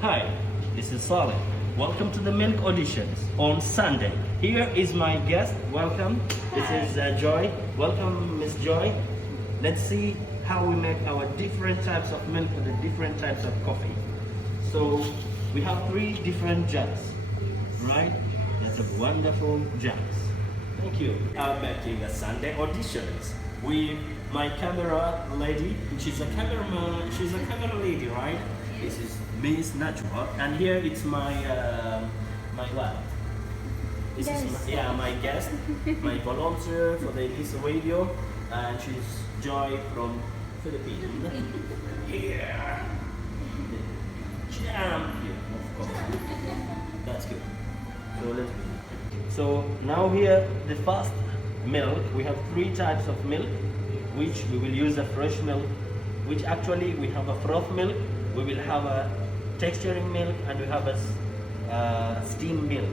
Hi, this is Saleh. Welcome to the Milk Auditions on Sunday. Here is my guest. Welcome. This is Joy. Welcome, Miss Joy. Let's see how we make our different types of milk for the different types of coffee. So we have 3 different jugs, right? That's a wonderful jugs. Thank you. I'm making a Sunday Auditions with my camera lady. She's a cameraman. She's a camera lady, right? This is Miss Najwa, and here it's my my what? This is my guest, my volunteer for this radio, and she's Joy from Philippines. Here, champion, of course. That's good. So let's begin. So now here the first milk. We have 3 types of milk, which we will use a fresh milk, which actually we have a froth milk. We will have a texturing milk, and we have a steam milk.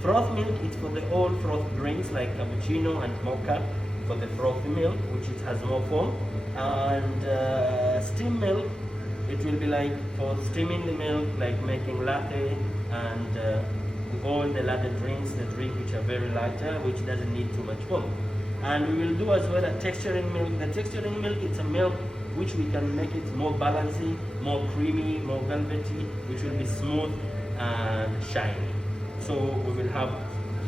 Froth milk is for the all froth drinks like cappuccino and mocha, for the frothy milk, which it has more foam. And steam milk, it will be like for steaming the milk, like making latte and all the latte drinks, the drink which are very lighter, which doesn't need too much foam. And we will do as well a texturing milk. The texturing milk, it's a milk which we can make it more balancing, more creamy, more velvety, which will be smooth and shiny. So we will have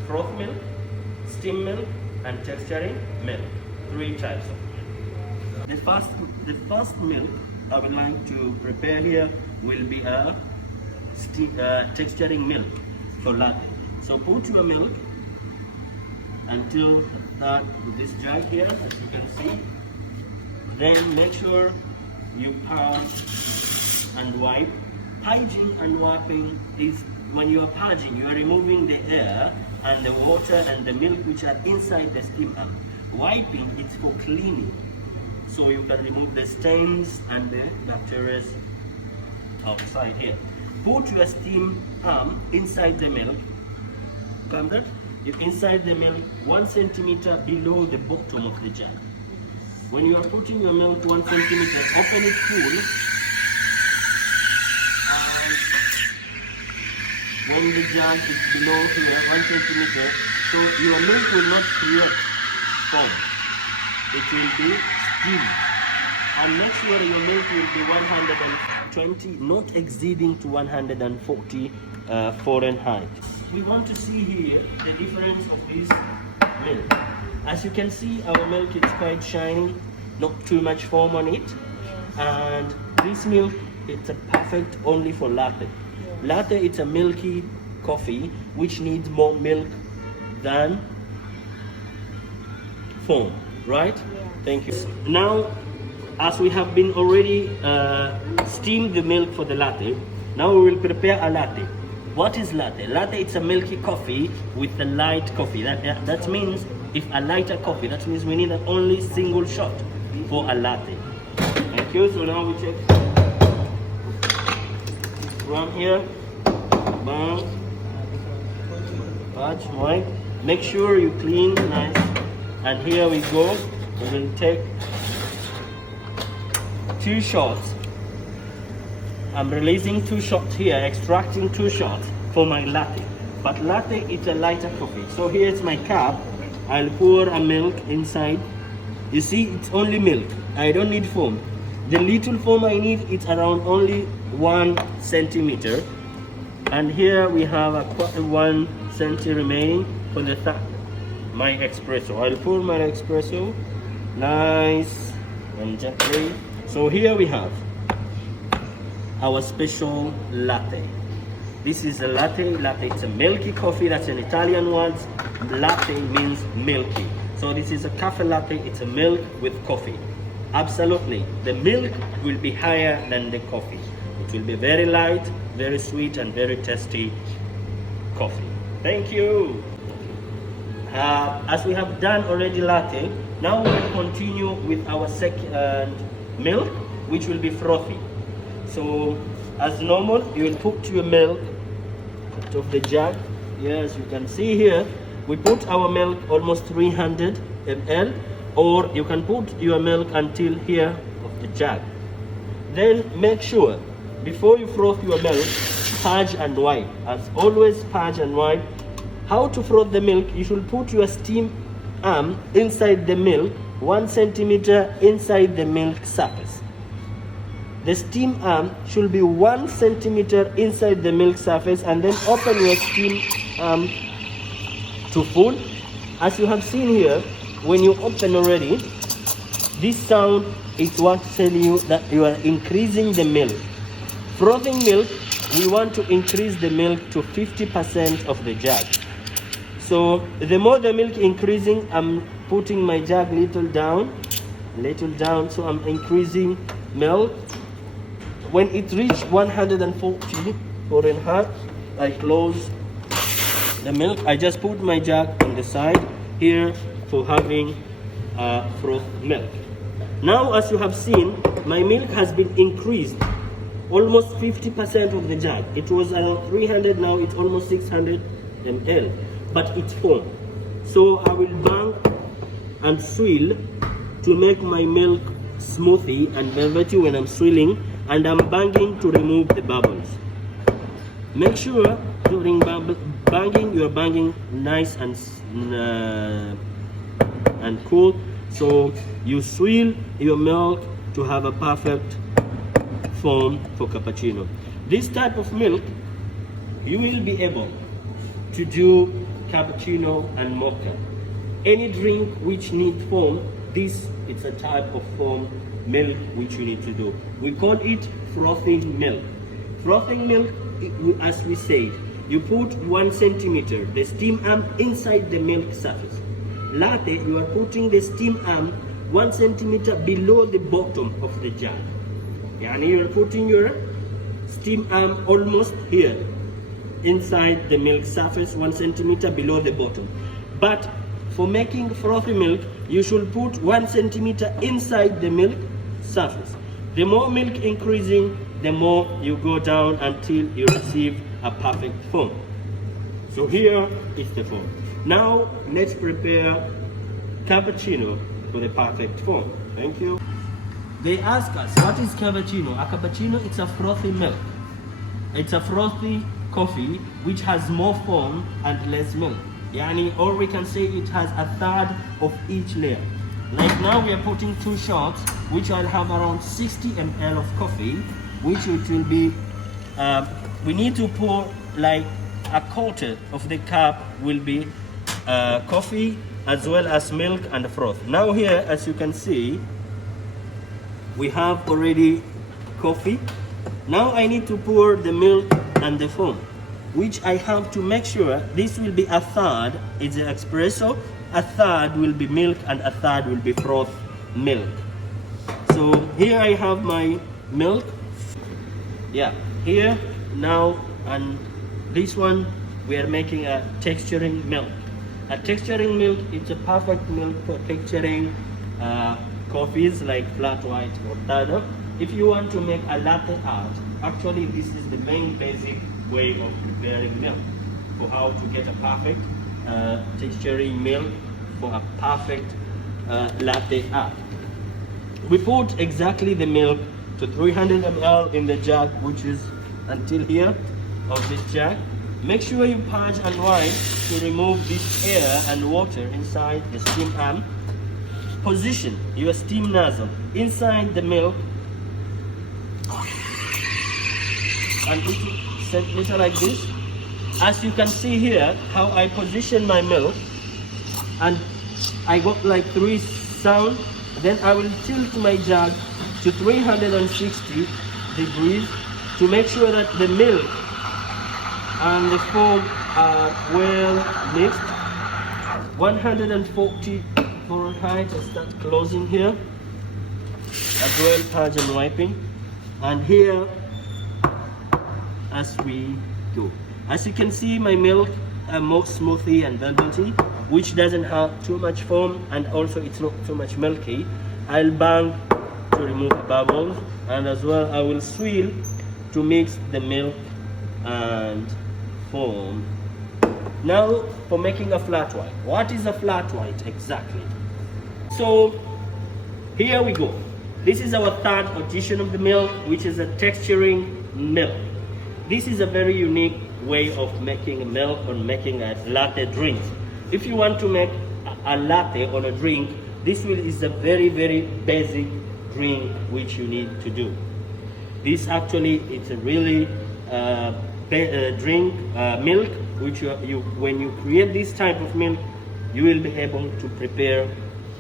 froth milk, steam milk, and texturing milk. 3 types of milk. The first milk I would like to prepare here will be a texturing milk for latte. So put your milk until with this jug here, as you can see. Then make sure you purge and wipe. Purging and wiping is when you are purging, you are removing the air and the water and the milk which are inside the steam arm. Wiping is for cleaning, so you can remove the stains and the bacteria outside here. Put your steam arm inside the milk. Come that? Inside the milk 1 centimeter below the bottom of the jug. When you are putting your milk 1 centimeter, open it full, and when the jug is below here 1 centimeter, so your milk will not create foam. It will be steam. And make sure your milk will be 120, not exceeding to 140 Fahrenheit. We want to see here the difference of this milk. As you can see, our milk is quite shiny, not too much foam on it. And this milk, it's a perfect only for latte. Latte, it's a milky coffee which needs more milk than foam, right? Thank you. Now, as we have been already steamed the milk for the latte, now we will prepare a latte. What is latte? Latte, it's a milky coffee with a light coffee. That means if a lighter coffee, that means we need an only single shot for a latte. Thank you. So now we take from here, bang, patch, right? Make sure you clean nice. And here we go. We will take 2 shots. I'm releasing 2 shots here, extracting 2 shots for my latte. But latte is a lighter coffee. So here's my cup. I'll pour a milk inside. You see, it's only milk. I don't need foam. The little foam I need, it's around only 1 centimeter. And here we have a 1 centimeter remaining for my espresso. I'll pour my espresso nice and gently. So here we have our special latte. This is a latte. Latte, it's a milky coffee. That's an Italian word. Latte means milky. So this is a cafe latte. It's a milk with coffee. Absolutely. The milk will be higher than the coffee. It will be very light, very sweet, and very tasty coffee. Thank you. As we have done already latte, now we will continue with our second milk, which will be frothy. So as normal, you will put your milk out of the jug. Yes, you can see here, we put our milk almost 300 ml, or you can put your milk until here of the jug. Then make sure before you froth your milk, purge and wipe. As always, purge and wipe. How to froth the milk? You should put your steam arm inside the milk, 1 centimeter inside the milk surface. The steam arm should be 1 centimeter inside the milk surface, and then open your steam arm to full. As you have seen here, when you open already, this sound is what telling you that you are increasing the milk. Frothing milk, we want to increase the milk to 50% of the jug. So the more the milk increasing, I'm putting my jug little down, so I'm increasing milk. When it reaches 140 Fahrenheit, I close the milk. I just put my jug on the side here for having froth milk. Now, as you have seen, my milk has been increased almost 50% of the jug. It was around 300, now it's almost 600 ml, but it's foam. So I will bang and swirl to make my milk smoothy and velvety when I'm swirling, and I'm banging to remove the bubbles. Make sure during banging, you're banging nice and cool, so you swirl your milk to have a perfect foam for cappuccino. This type of milk, you will be able to do cappuccino and mocha. Any drink which needs foam, this is a type of foam milk which you need to do. We call it frothing milk. Frothing milk, as we said, you put 1 centimeter, the steam arm inside the milk surface. Latte, you are putting the steam arm 1 centimeter below the bottom of the jug. Yani you are putting your steam arm almost here, inside the milk surface, 1 centimeter below the bottom. But for making frothy milk, you should put 1 centimeter inside the milk surface. The more milk increasing, the more you go down until you receive a perfect foam. So here is the foam. Now let's prepare cappuccino for the perfect foam. Thank you. They ask us, what is cappuccino? A cappuccino, it's a frothy milk. It's a frothy coffee which has more foam and less milk. Yani, or we can say it has a third of each layer. Like now we are putting 2 shots, which I'll have around 60 ml of coffee, which it will be, we need to pour like a quarter of the cup will be coffee as well as milk and froth. Now here, as you can see, we have already coffee. Now I need to pour the milk and the foam, which I have to make sure this will be a third, it's an espresso, a third will be milk and a third will be froth milk. So here I have my milk. Yeah, here now, and this one we are making a texturing milk. A texturing milk, it's a perfect milk for texturing coffees like flat white or cortado. If you want to make a latte art, actually this is the main basic way of preparing milk for how to get a perfect texturing milk for a perfect latte art. We put exactly the milk to 300 ml in the jug, which is until here of this jug. Make sure you purge and wipe to remove this air and water inside the steam arm. Position your steam nozzle inside the milk and little like this. As you can see here, how I position my milk, and I got like 3 sound. Then I will tilt my jug to 360 degrees to make sure that the milk and the foam are well mixed. 140 Fahrenheit. I start closing here as well, purge and wiping, and here as we go. As you can see, my milk are more smoothy and velvety, which doesn't have too much foam, and also it's not too much milky. I'll bang to remove the bubbles, and as well I will swirl to mix the milk and foam. Now for making a flat white. What is a flat white exactly? So here we go. This is our third addition of the milk, which is a texturing milk. This is a very unique way of making milk or making a latte drink. If you want to make a latte on a drink, this is a very, very basic drink which you need to do. This actually, it's a really milk which when you create this type of milk, you will be able to prepare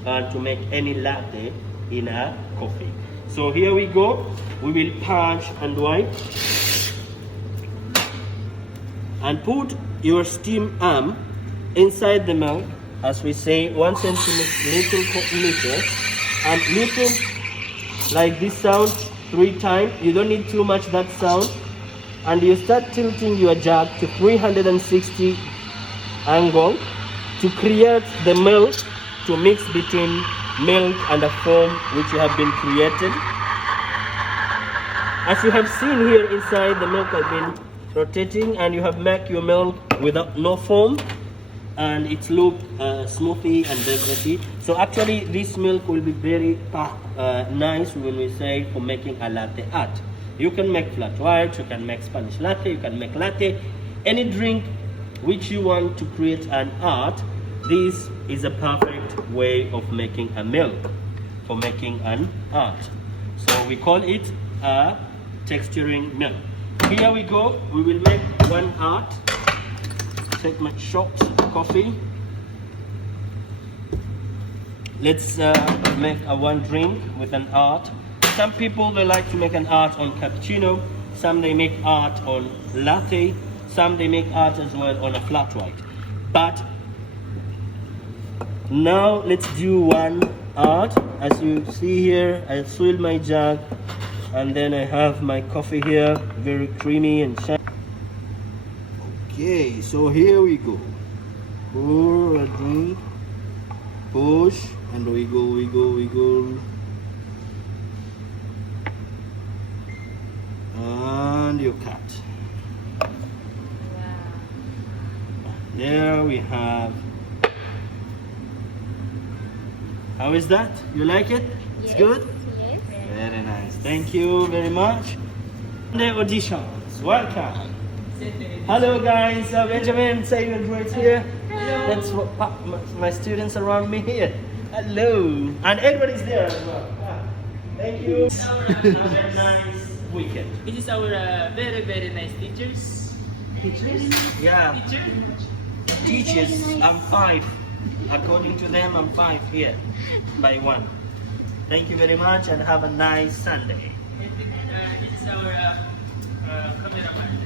and to make any latte in a coffee. So here we go. We will punch and wipe and put your steam arm inside the milk, as we say, 1 centimeter little and little, like this sound 3 times. You don't need too much that sound, and you start tilting your jug to 360 angle to create the milk to mix between milk and the foam which you have been created. As you have seen here inside, the milk has been rotating and you have made your milk without no foam, and it look smoothy and velvety. So actually this milk will be very nice when we say for making a latte art. You can make flat white, you can make Spanish latte, you can make latte, any drink which you want to create an art. This is a perfect way of making a milk for making an art. So we call it a texturing milk. Here we go. We will make one art. Take my shot coffee. Let's make a one drink with an art. Some people, they like to make an art on cappuccino. Some they make art on latte. Some they make art as well on a flat white. But now let's do one art. As you see here, I swirl my jug, and then I have my coffee here, very creamy and shiny. Okay, so here we go. Pour a drink, push, and we go. And you cut. There we have. How is that? You like it? Yes. It's good? Yes. Very nice. Thank you very much. The auditions. Welcome. Hello guys. Benjamin, say your words here. Hello. That's what my students around me here. Hello. And everybody's there as well. Thank you. Have a nice weekend. This is our very, very nice teachers. Teachers? Yeah. Teacher? Teachers. I'm 5. According to them, I'm 5 here by 1. Thank you very much and have a nice Sunday. This is our cameraman.